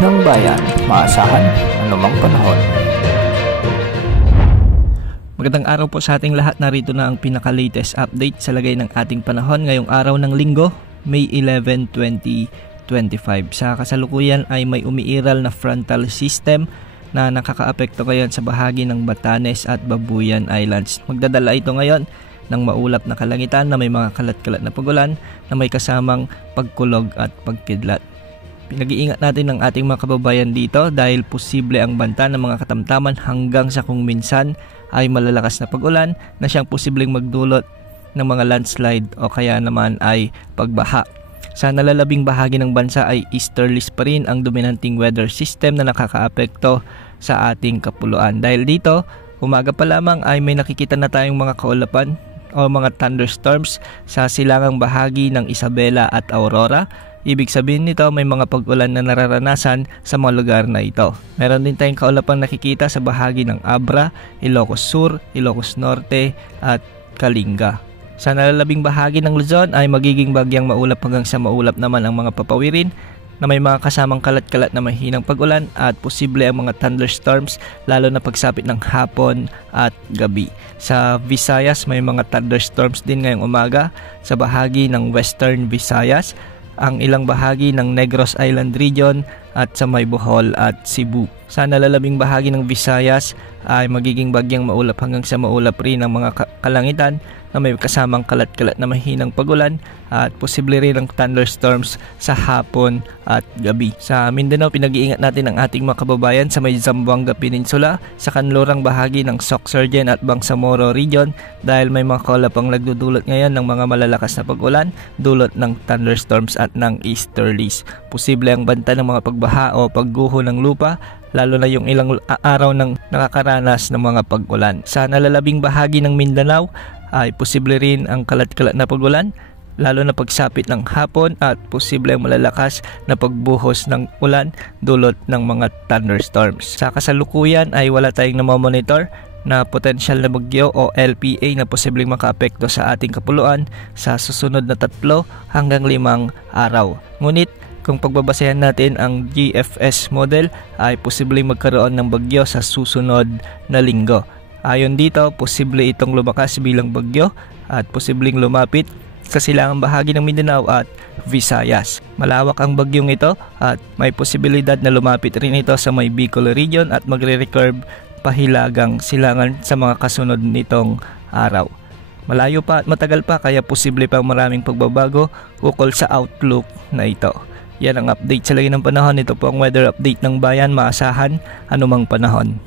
ng bayan, maasahan anumang panahon. Magandang araw po sa ating lahat. Narito na ang pinaka-latest update sa lagay ng ating panahon ngayong araw ng Linggo, May 11, 2025. Sa kasalukuyan ay may umiiral na frontal system na nakakaapekto ngayon sa bahagi ng Batanes at Babuyan Islands. Magdadala ito ngayon ng maulap na kalangitan na may mga kalat-kalat na pagulan na may kasamang pagkulog at pagkidlat. Pinag-iingat natin ang ating mga kababayan dito dahil posible ang banta ng mga katamtaman hanggang sa kung minsan ay malalakas na pag-ulan na siyang posibleng magdulot ng mga landslide o kaya naman ay pagbaha. Sa nalalabing bahagi ng bansa ay easterlies pa rin ang dominanting weather system na nakakaapekto sa ating kapuluan. Dahil dito, umaga pa lamang ay may nakikita na tayong mga kaulapan o mga thunderstorms sa silangang bahagi ng Isabela at Aurora. Ibig sabihin nito may mga pag-ulan na nararanasan sa mga lugar na ito. Meron din tayong kaulapang nakikita sa bahagi ng Abra, Ilocos Sur, Ilocos Norte at Kalinga. Sa nalalabing bahagi ng Luzon ay magiging bagyang maulap hanggang sa maulap naman ang mga papawirin na may mga kasamang kalat-kalat na mahinang pag-ulan at posible ang mga thunderstorms lalo na pagsapit ng hapon at gabi. Sa Visayas may mga thunderstorms din ngayong umaga sa bahagi ng Western Visayas, ang ilang bahagi ng Negros Island Region at sa may Bohol at Cebu. Sa nalalabing bahagi ng Visayas ay magiging bagyang maulap hanggang sa maulap rin ang mga kalangitan na may kasamang kalat-kalat na mahinang pagulan at posible rin ang thunderstorms sa hapon at gabi. Sa Mindanao, pinag-iingat natin ang ating mga kababayan sa may Zamboanga Peninsula, sa kanlurang bahagi ng Sorsogon at Bangsamoro Region dahil may mga kaulapang nagdudulot ngayon ng mga malalakas na pag-ulan, dulot ng thunderstorms at ng easterlies. Posible ang banta ng mga pagbaha o pagguho ng lupa lalo na yung ilang araw ng nakakaranas ng mga pag-ulan. Sa nalalabing bahagi ng Mindanao ay posible rin ang kalat-kalat na pag-ulan lalo na pagsapit ng hapon at posible ang malalakas na pagbuhos ng ulan dulot ng mga thunderstorms. Sa kasalukuyan ay wala tayong namomonitor na potensyal na bagyo o LPA na posibleng makaapekto sa ating kapuluan sa susunod na 3 hanggang 5 araw. Ngunit kung pagbabasehan natin ang GFS model ay posibleng magkaroon ng bagyo sa susunod na linggo. Ayon dito, posible itong lumakas bilang bagyo at posibleng lumapit sa silangang bahagi ng Mindanao at Visayas. Malawak ang bagyong ito at may posibilidad na lumapit rin ito sa may Bicol region at magre-recurve pahilagang silangan sa mga kasunod nitong araw. Malayo pa at matagal pa kaya posible pang maraming pagbabago ukol sa outlook na ito. Yan ang update sa lagay ng panahon. Ito po ang weather update ng bayan, maasahan anumang panahon.